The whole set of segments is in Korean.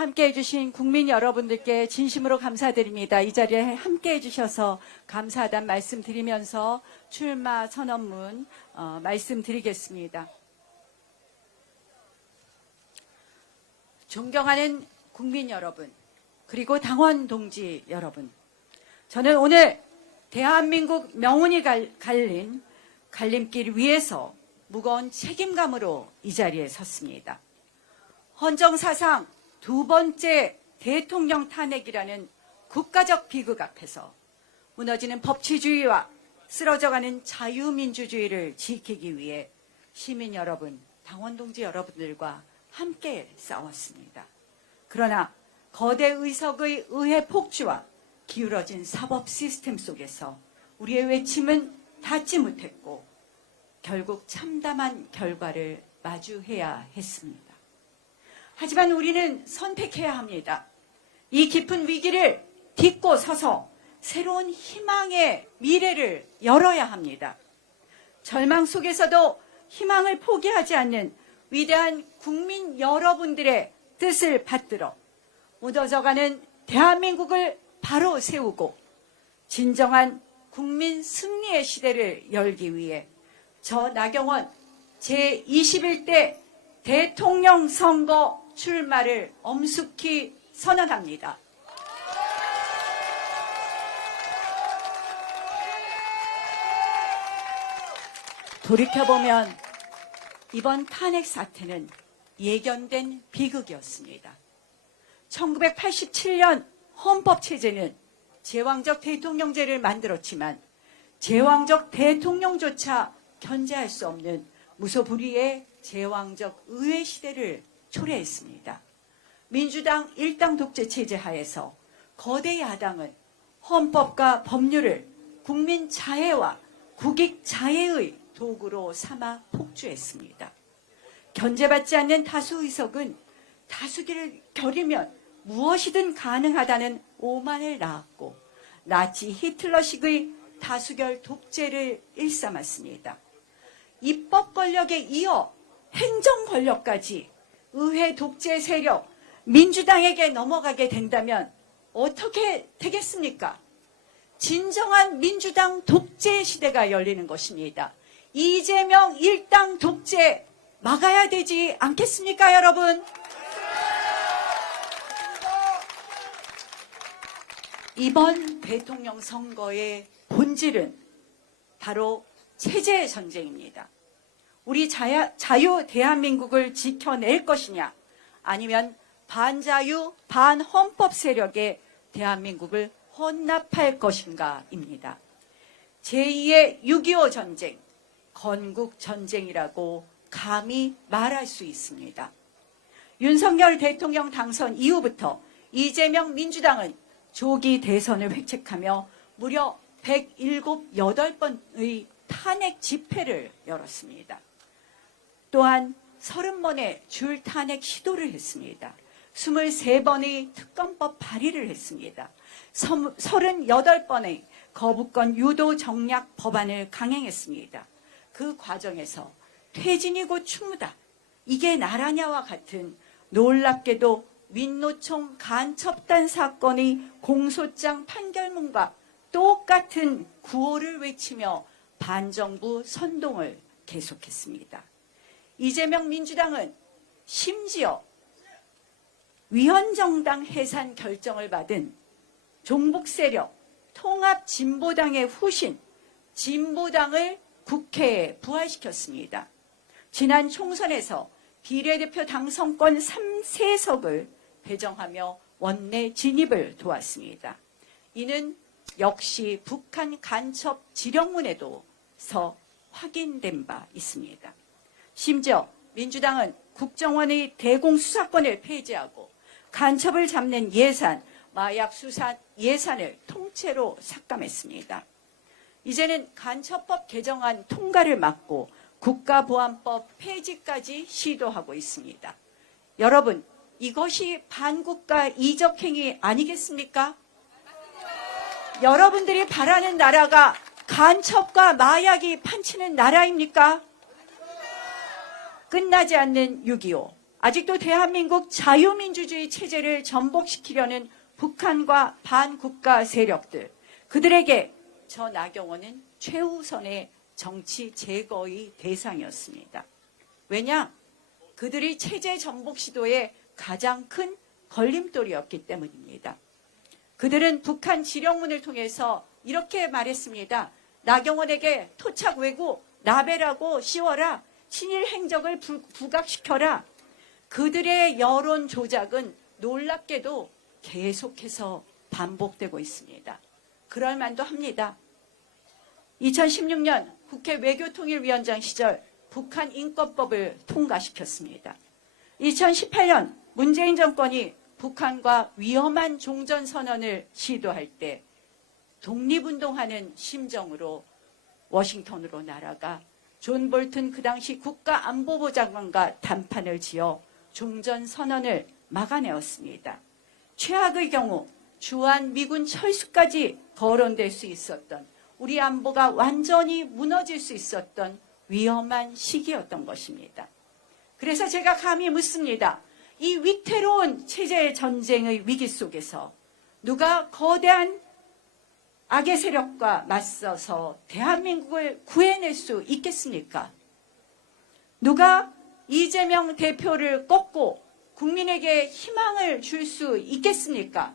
함께해 주신 국민 여러분들께 진심으로 감사드립니다. 이 자리에 함께해 주셔서 감사하다는 말씀드리면서 출마 선언문 말씀드리겠습니다. 존경하는 국민 여러분, 그리고 당원 동지 여러분, 저는 오늘 대한민국 명운이 갈린 갈림길 위에서 무거운 책임감으로 이 자리에 섰습니다. 헌정사상 두 번째 대통령 탄핵이라는 국가적 비극 앞에서 무너지는 법치주의와 쓰러져가는 자유민주주의를 지키기 위해 시민 여러분, 당원 동지 여러분들과 함께 싸웠습니다. 그러나 거대 의석의 의회 폭주와 기울어진 사법 시스템 속에서 우리의 외침은 닿지 못했고 결국 참담한 결과를 마주해야 했습니다. 하지만 우리는 선택해야 합니다. 이 깊은 위기를 딛고 서서 새로운 희망의 미래를 열어야 합니다. 절망 속에서도 희망을 포기하지 않는 위대한 국민 여러분들의 뜻을 받들어 무너져가는 대한민국을 바로 세우고 진정한 국민 승리의 시대를 열기 위해 저 나경원 제21대 대통령 선거 출마를 엄숙히 선언합니다. 돌이켜보면 이번 탄핵 사태는 예견된 비극이었습니다. 1987년 헌법체제는 제왕적 대통령제를 만들었지만 제왕적 대통령조차 견제할 수 없는 무소불위의 제왕적 의회 시대를 초래했습니다. 민주당 일당 독재 체제 하에서 거대 야당은 헌법과 법률을 국민 자해와 국익 자해의 도구로 삼아 폭주했습니다. 견제받지 않는 다수 의석은 다수기를 겨리면 무엇이든 가능하다는 오만을 낳았고 나치 히틀러식의 다수결 독재를 일삼았습니다. 입법 권력에 이어 행정 권력까지 의회 독재 세력 민주당에게 넘어가게 된다면 어떻게 되겠습니까? 진정한 민주당 독재 시대가 열리는 것입니다. 이재명 일당 독재 막아야 되지 않겠습니까, 여러분? 이번 대통령 선거의 본질은 바로 체제 전쟁입니다. 우리 자유 대한민국을 지켜낼 것이냐, 아니면 반자유, 반헌법 세력에 대한민국을 헌납할 것인가입니다. 제2의 6.25 전쟁, 건국 전쟁이라고 감히 말할 수 있습니다. 윤석열 대통령 당선 이후부터 이재명 민주당은 조기 대선을 획책하며 무려 107~8번의 탄핵 집회를 열었습니다. 또한 30번의 줄 탄핵 시도를 했습니다. 23번의 특검법 발의를 했습니다. 38번의 거부권 유도 정략 법안을 강행했습니다. 그 과정에서 퇴진이고 추무다, 이게 나라냐와 같은 놀랍게도 민노총 간첩단 사건의 공소장 판결문과 똑같은 구호를 외치며 반정부 선동을 계속했습니다. 이재명 민주당은 심지어 위헌정당 해산 결정을 받은 종북세력 통합진보당의 후신 진보당을 국회에 부활시켰습니다. 지난 총선에서 비례대표 당선권 3세석을 배정하며 원내 진입을 도왔습니다. 이는 역시 북한 간첩 지령문에도서 확인된 바 있습니다. 심지어 민주당은 국정원의 대공수사권을 폐지하고 간첩을 잡는 예산, 마약 수사 예산을 통째로 삭감했습니다. 이제는 간첩법 개정안 통과를 막고 국가보안법 폐지까지 시도하고 있습니다. 여러분, 이것이 반국가 이적행위 아니겠습니까? 여러분들이 바라는 나라가 간첩과 마약이 판치는 나라입니까? 끝나지 않는 6.25, 아직도 대한민국 자유민주주의 체제를 전복시키려는 북한과 반국가 세력들, 그들에게 저 나경원은 최우선의 정치 제거의 대상이었습니다. 왜냐? 그들이 체제 전복 시도의 가장 큰 걸림돌이었기 때문입니다. 그들은 북한 지령문을 통해서 이렇게 말했습니다. 나경원에게 토착 왜구, 나베라고 씌워라. 친일 행적을 부각시켜라. 그들의 여론 조작은 놀랍게도 계속해서 반복되고 있습니다. 그럴 만도 합니다. 2016년 국회 외교통일위원장 시절 북한 인권법을 통과시켰습니다. 2018년 문재인 정권이 북한과 위험한 종전선언을 시도할 때 독립운동하는 심정으로 워싱턴으로 날아가 존 볼튼 그 당시 국가안보부 장관과 담판을 지어 종전선언을 막아내었습니다. 최악의 경우 주한 미군 철수까지 거론될 수 있었던, 우리 안보가 완전히 무너질 수 있었던 위험한 시기였던 것입니다. 그래서 제가 감히 묻습니다. 이 위태로운 체제 전쟁의 위기 속에서 누가 거대한 악의 세력과 맞서서 대한민국을 구해낼 수 있겠습니까? 누가 이재명 대표를 꺾고 국민에게 희망을 줄 수 있겠습니까?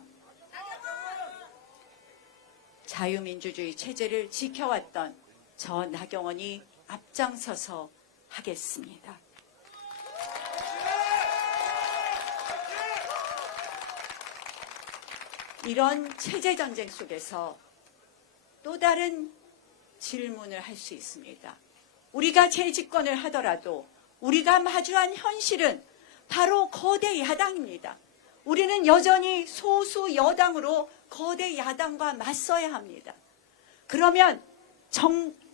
자유민주주의 체제를 지켜왔던 저 나경원이 앞장서서 하겠습니다. 이런 체제 전쟁 속에서 또 다른 질문을 할 수 있습니다. 우리가 재집권을 하더라도 우리가 마주한 현실은 바로 거대 야당입니다. 우리는 여전히 소수 여당으로 거대 야당과 맞서야 합니다. 그러면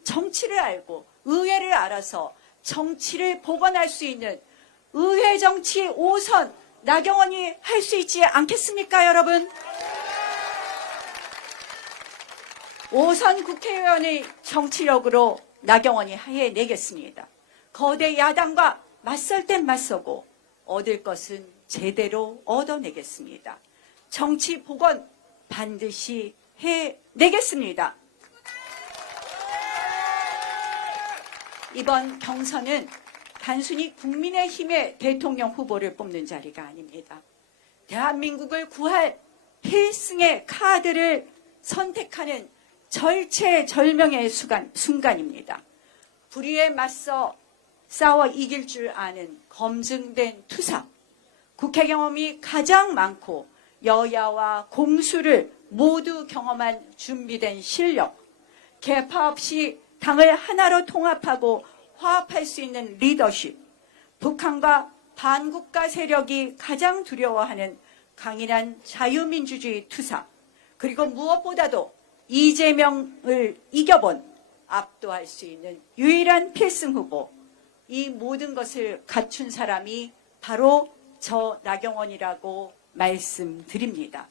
정치를 알고 의회를 알아서 정치를 복원할 수 있는 의회 정치 5선 나경원이 할 수 있지 않겠습니까, 여러분? 5선 국회의원의 정치력으로 나경원이 해내겠습니다. 거대 야당과 맞설 땐 맞서고 얻을 것은 제대로 얻어내겠습니다. 정치 복원 반드시 해내겠습니다. 이번 경선은 단순히 국민의힘의 대통령 후보를 뽑는 자리가 아닙니다. 대한민국을 구할 필승의 카드를 선택하는 절체절명의 순간입니다. 불의에 맞서 싸워 이길 줄 아는 검증된 투사, 국회 경험이 가장 많고 여야와 공수를 모두 경험한 준비된 실력, 계파 없이 당을 하나로 통합하고 화합할 수 있는 리더십, 북한과 반국가 세력이 가장 두려워하는 강인한 자유민주주의 투사, 그리고 무엇보다도 이재명을 이겨본 압도할 수 있는 유일한 필승 후보, 이 모든 것을 갖춘 사람이 바로 저 나경원이라고 말씀드립니다.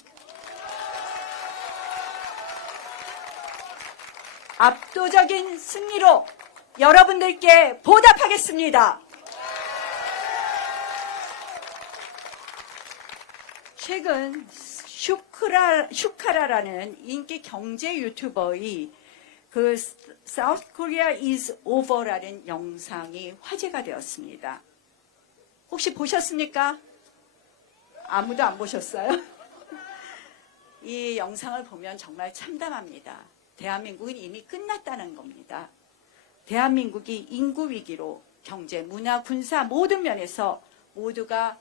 압도적인 승리로 여러분들께 보답하겠습니다. 최근 슈카라라는 인기 경제 유튜버의 그 South Korea is over라는 영상이 화제가 되었습니다. 혹시 보셨습니까? 아무도 안 보셨어요? 이 영상을 보면 정말 참담합니다. 대한민국은 이미 끝났다는 겁니다. 대한민국이 인구 위기로 경제, 문화, 군사 모든 면에서 모두가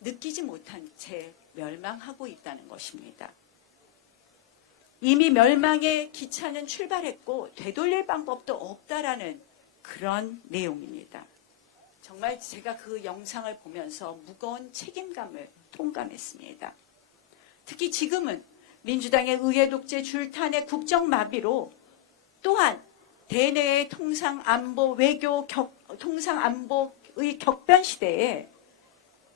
느끼지 못한 채 멸망하고 있다는 것입니다. 이미 멸망의 기차는 출발했고 되돌릴 방법도 없다라는 그런 내용입니다. 정말 제가 그 영상을 보면서 무거운 책임감을 통감했습니다. 특히 지금은 민주당의 의회 독재 줄탄의 국정마비로 또한 대내의 통상안보 외교 통상안보의 격변 시대에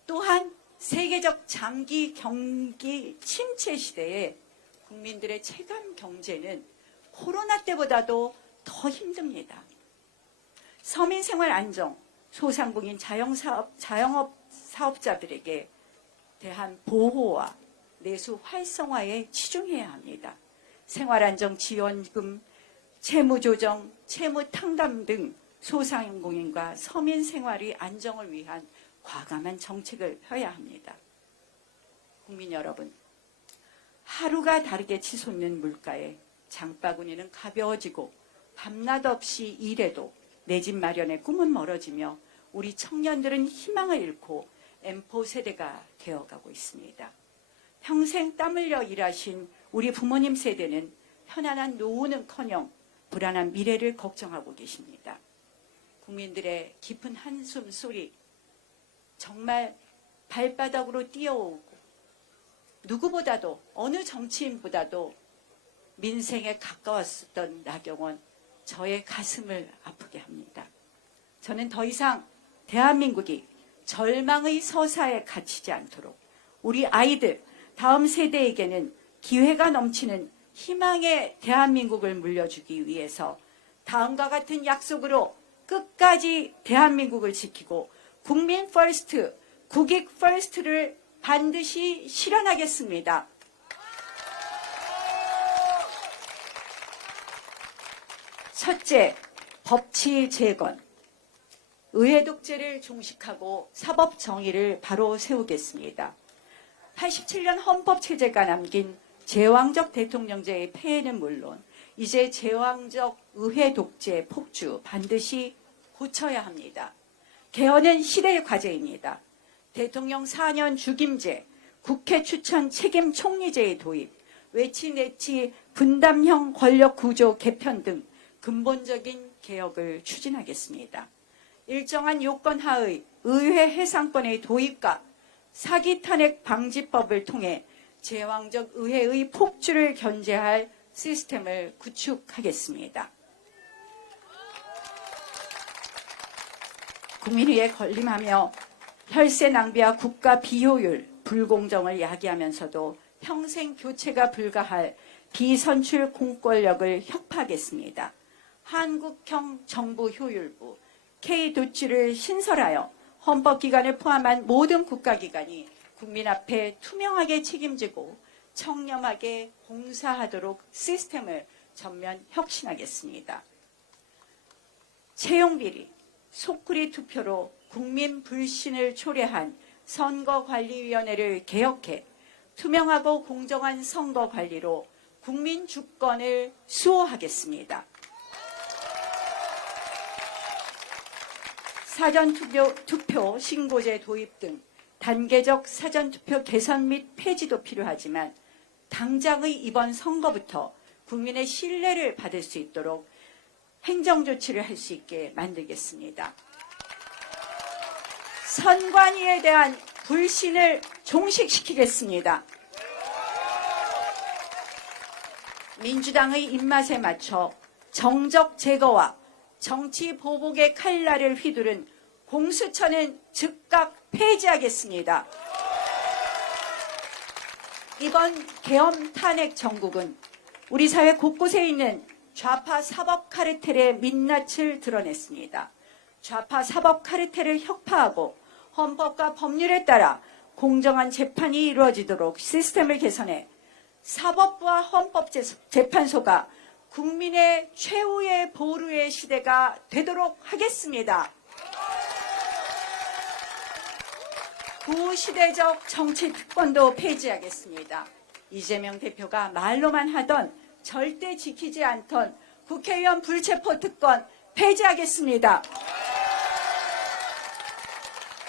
또한 세계적 장기 경기 침체 시대에 국민들의 체감 경제는 코로나 때보다도 더 힘듭니다. 서민 생활 안정, 소상공인 자영업 사업자들에게 대한 보호와 내수 활성화에 치중해야 합니다. 생활안정지원금, 채무조정, 채무탕감 등 소상공인과 서민 생활의 안정을 위한 과감한 정책을 펴야 합니다. 국민 여러분, 하루가 다르게 치솟는 물가에 장바구니는 가벼워지고 밤낮 없이 일해도 내 집 마련의 꿈은 멀어지며 우리 청년들은 희망을 잃고 M4 세대가 되어가고 있습니다. 평생 땀 흘려 일하신 우리 부모님 세대는 편안한 노후는커녕 불안한 미래를 걱정하고 계십니다. 국민들의 깊은 한숨 소리 정말 발바닥으로 뛰어오고 누구보다도 어느 정치인보다도 민생에 가까웠었던 나경원, 저의 가슴을 아프게 합니다. 저는 더 이상 대한민국이 절망의 서사에 갇히지 않도록 우리 아이들, 다음 세대에게는 기회가 넘치는 희망의 대한민국을 물려주기 위해서 다음과 같은 약속으로 끝까지 대한민국을 지키고 국민 퍼스트, 국익 퍼스트를 반드시 실현하겠습니다. 첫째, 법치 재건. 의회 독재를 종식하고 사법 정의를 바로 세우겠습니다. 87년 헌법체제가 남긴 제왕적 대통령제의 폐해는 물론 이제 제왕적 의회 독재 폭주 반드시 고쳐야 합니다. 개헌은 시대의 과제입니다. 대통령 4년 죽임제, 국회 추천 책임 총리제의 도입, 외치내치 분담형 권력 구조 개편 등 근본적인 개혁을 추진하겠습니다. 일정한 요건 하의 의회 해상권의 도입과 사기 탄핵 방지법을 통해 제왕적 의회의 폭주를 견제할 시스템을 구축하겠습니다. 국민의에 건림하며 혈세 낭비와 국가 비효율, 불공정을 야기하면서도 평생 교체가 불가할 비선출 공권력을 혁파하겠습니다. 한국형 정부 효율부, K도치를 신설하여 헌법기관을 포함한 모든 국가기관이 국민 앞에 투명하게 책임지고 청렴하게 봉사하도록 시스템을 전면 혁신하겠습니다. 채용비리, 속구리 투표로 국민 불신을 초래한 선거관리위원회를 개혁해 투명하고 공정한 선거관리로 국민 주권을 수호하겠습니다. 사전투표 신고제 도입 등 단계적 사전투표 개선 및 폐지도 필요하지만 당장의 이번 선거부터 국민의 신뢰를 받을 수 있도록 행정조치를 할 수 있게 만들겠습니다. 선관위에 대한 불신을 종식시키겠습니다. 민주당의 입맛에 맞춰 정적 제거와 정치 보복의 칼날을 휘두른 공수처는 즉각 폐지하겠습니다. 이번 계엄 탄핵 정국은 우리 사회 곳곳에 있는 좌파 사법 카르텔의 민낯을 드러냈습니다. 좌파 사법 카르텔을 혁파하고 헌법과 법률에 따라 공정한 재판이 이루어지도록 시스템을 개선해 사법부와 헌법재판소가 국민의 최후의 보루의 시대가 되도록 하겠습니다. 구시대적 정치 특권도 폐지하겠습니다. 이재명 대표가 말로만 하던 절대 지키지 않던 국회의원 불체포 특권 폐지하겠습니다.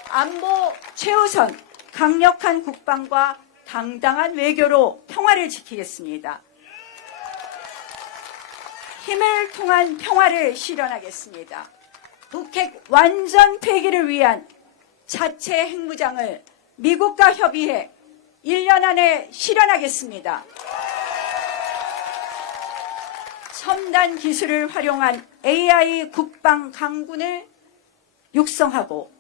안보 최우선, 강력한 국방과 당당한 외교로 평화를 지키겠습니다. 힘을 통한 평화를 실현하겠습니다. 북핵 완전 폐기를 위한 자체 핵무장을 미국과 협의해 1년 안에 실현하겠습니다. 첨단 기술을 활용한 AI 국방 강군을 육성하고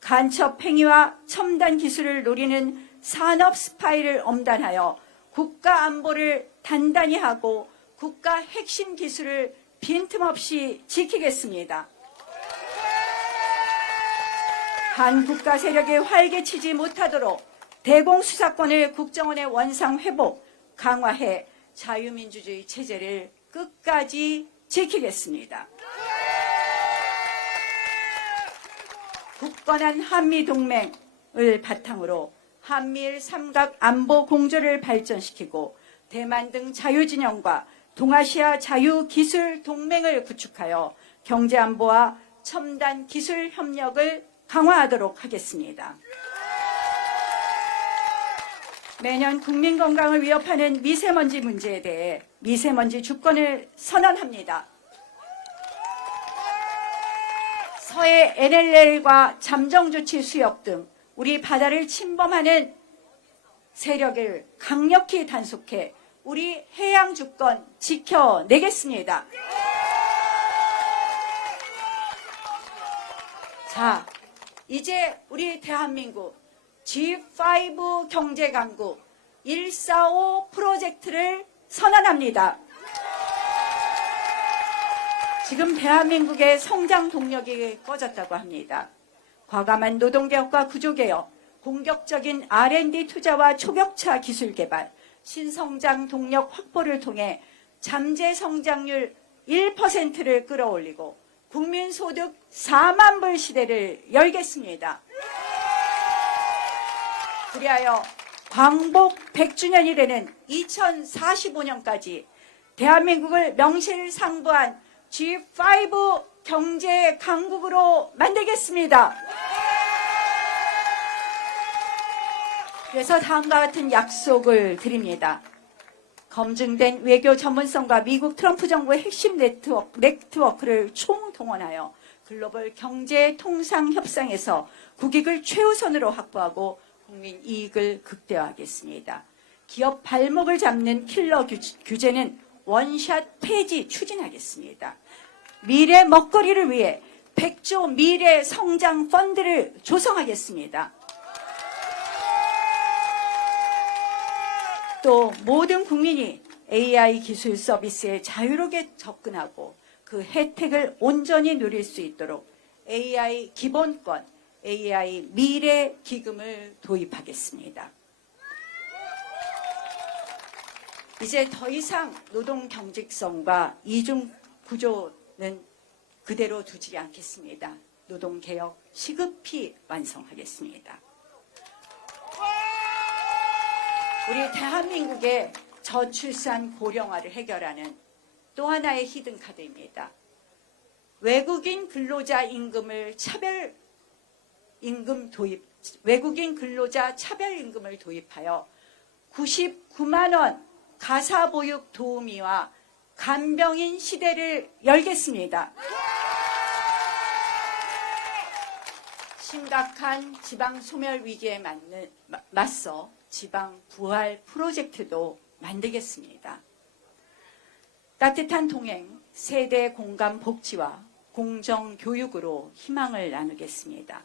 간첩 행위와 첨단 기술을 노리는 산업 스파이를 엄단하여 국가 안보를 단단히 하고 국가 핵심 기술을 빈틈없이 지키겠습니다. 한 국가 세력이 활개치지 못하도록 대공수사권을 국정원의 원상 회복, 강화해 자유민주주의 체제를 끝까지 지키겠습니다. 굳건한 한미동맹을 바탕으로 한미일 삼각 안보 공조를 발전시키고 대만 등 자유진영과 동아시아 자유기술 동맹을 구축하여 경제안보와 첨단 기술 협력을 강화하도록 하겠습니다. 매년 국민 건강을 위협하는 미세먼지 문제에 대해 미세먼지 주권을 선언합니다. 서해 NLL과 잠정조치 수역 등 우리 바다를 침범하는 세력을 강력히 단속해 우리 해양 주권 지켜내겠습니다. 자, 이제 우리 대한민국 G5 경제강국 145 프로젝트를 선언합니다. 지금 대한민국의 성장 동력이 꺼졌다고 합니다. 과감한 노동개혁과 구조개혁, 공격적인 R&D 투자와 초격차 기술 개발, 신성장 동력 확보를 통해 잠재 성장률 1%를 끌어올리고 국민소득 4만 불 시대를 열겠습니다. 그리하여 광복 100주년이 되는 2045년까지 대한민국을 명실상부한 G5 경제 강국으로 만들겠습니다. 그래서 다음과 같은 약속을 드립니다. 검증된 외교 전문성과 미국 트럼프 정부의 핵심 네트워크를 총동원하여 글로벌 경제 통상 협상에서 국익을 최우선으로 확보하고 국민 이익을 극대화하겠습니다. 기업 발목을 잡는 킬러 규제는 원샷 폐지 추진하겠습니다. 미래 먹거리를 위해 100조 미래 성장 펀드를 조성하겠습니다. 또 모든 국민이 AI 기술 서비스에 자유롭게 접근하고 그 혜택을 온전히 누릴 수 있도록 AI 기본권, AI 미래 기금을 도입하겠습니다. 이제 더 이상 노동 경직성과 이중 구조는 그대로 두지 않겠습니다. 노동 개혁 시급히 완성하겠습니다. 우리 대한민국의 저출산 고령화를 해결하는 또 하나의 히든카드입니다. 외국인 근로자 임금을 외국인 근로자 차별임금을 도입하여 99만 원 가사보육 도우미와 간병인 시대를 열겠습니다. 심각한 지방 소멸 위기에 맞서 지방 부활 프로젝트도 만들겠습니다. 따뜻한 동행, 세대 공감 복지와 공정 교육으로 희망을 나누겠습니다.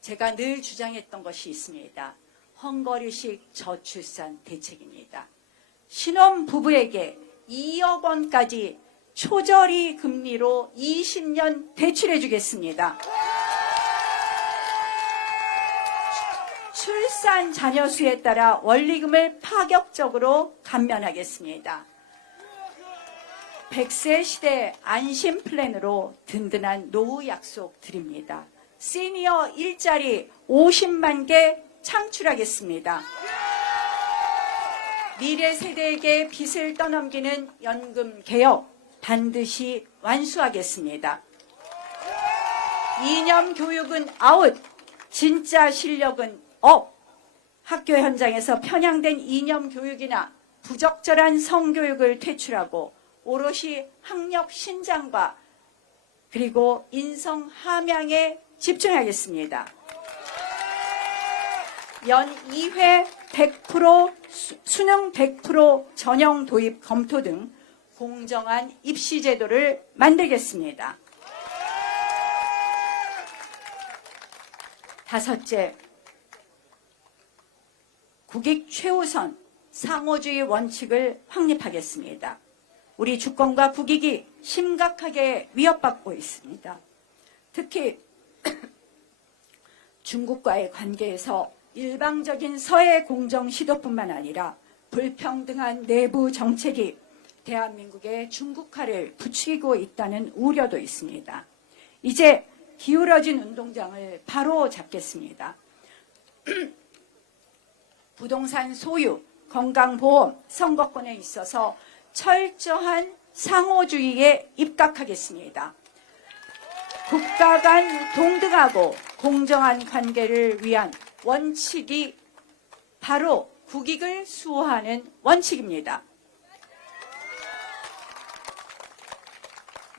제가 늘 주장했던 것이 있습니다. 헝거리식 저출산 대책입니다. 신혼 부부에게 2억 원까지 초저리 금리로 20년 대출해 주겠습니다. 출산 자녀 수에 따라 원리금을 파격적으로 감면하겠습니다. 100세 시대 안심 플랜으로 든든한 노후 약속 드립니다. 시니어 일자리 50만 개 창출하겠습니다. 미래 세대에게 빚을 떠넘기는 연금 개혁 반드시 완수하겠습니다. 이념 교육은 아웃, 진짜 실력은 업. 학교 현장에서 편향된 이념 교육이나 부적절한 성교육을 퇴출하고 오롯이 학력 신장과 그리고 인성 함양에 집중하겠습니다. 연 2회 100% 수능 100% 전형 도입 검토 등 공정한 입시 제도를 만들겠습니다. 다섯째, 국익 최우선 상호주의 원칙을 확립하겠습니다. 우리 주권과 국익이 심각하게 위협받고 있습니다. 특히 중국과의 관계에서 일방적인 서해 공정 시도뿐만 아니라 불평등한 내부 정책이 대한민국의 중국화를 부추기고 있다는 우려도 있습니다. 이제 기울어진 운동장을 바로 잡겠습니다. 부동산 소유, 건강보험, 선거권에 있어서 철저한 상호주의에 입각하겠습니다. 국가 간 동등하고 공정한 관계를 위한 원칙이 바로 국익을 수호하는 원칙입니다.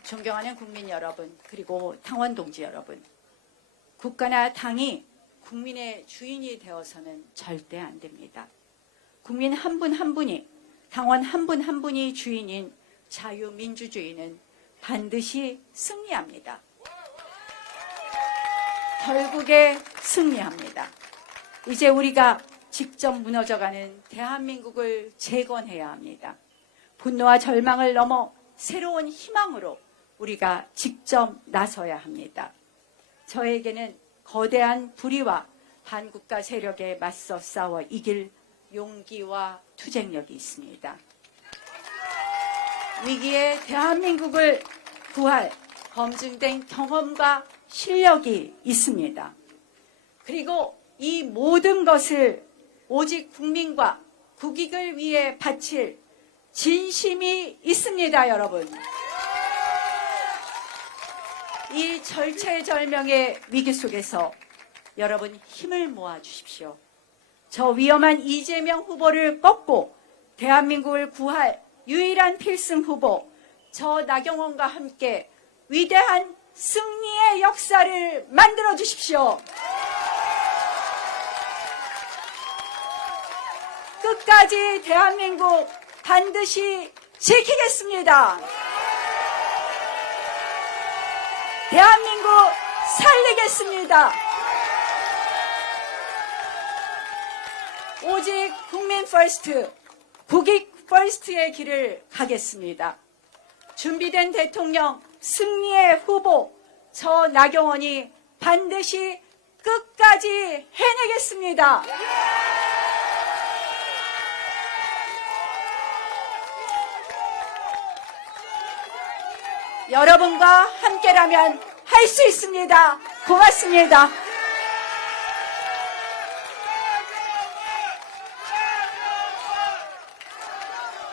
존경하는 국민 여러분, 그리고 당원 동지 여러분, 국가나 당이 국민의 주인이 되어서는 절대 안 됩니다. 국민 한 분 한 분이, 당원 한 분 한 분이 주인인 자유민주주의는 반드시 승리합니다. 결국에 승리합니다. 이제 우리가 직접 무너져가는 대한민국을 재건해야 합니다. 분노와 절망을 넘어 새로운 희망으로 우리가 직접 나서야 합니다. 저에게는 거대한 불의와 반국가 세력에 맞서 싸워 이길 용기와 투쟁력이 있습니다. 위기의 대한민국을 구할 검증된 경험과 실력이 있습니다. 그리고 이 모든 것을 오직 국민과 국익을 위해 바칠 진심이 있습니다, 여러분. 이 절체절명의 위기 속에서 여러분 힘을 모아 주십시오. 저 위험한 이재명 후보를 꺾고 대한민국을 구할 유일한 필승 후보, 저 나경원과 함께 위대한 승리의 역사를 만들어 주십시오. 끝까지 대한민국 반드시 지키겠습니다. 대한민국 살리겠습니다. 오직 국민 퍼스트, 국익 퍼스트의 길을 가겠습니다. 준비된 대통령, 승리의 후보, 저 나경원이 반드시 끝까지 해내겠습니다. 여러분과 함께라면 할 수 있습니다. 고맙습니다.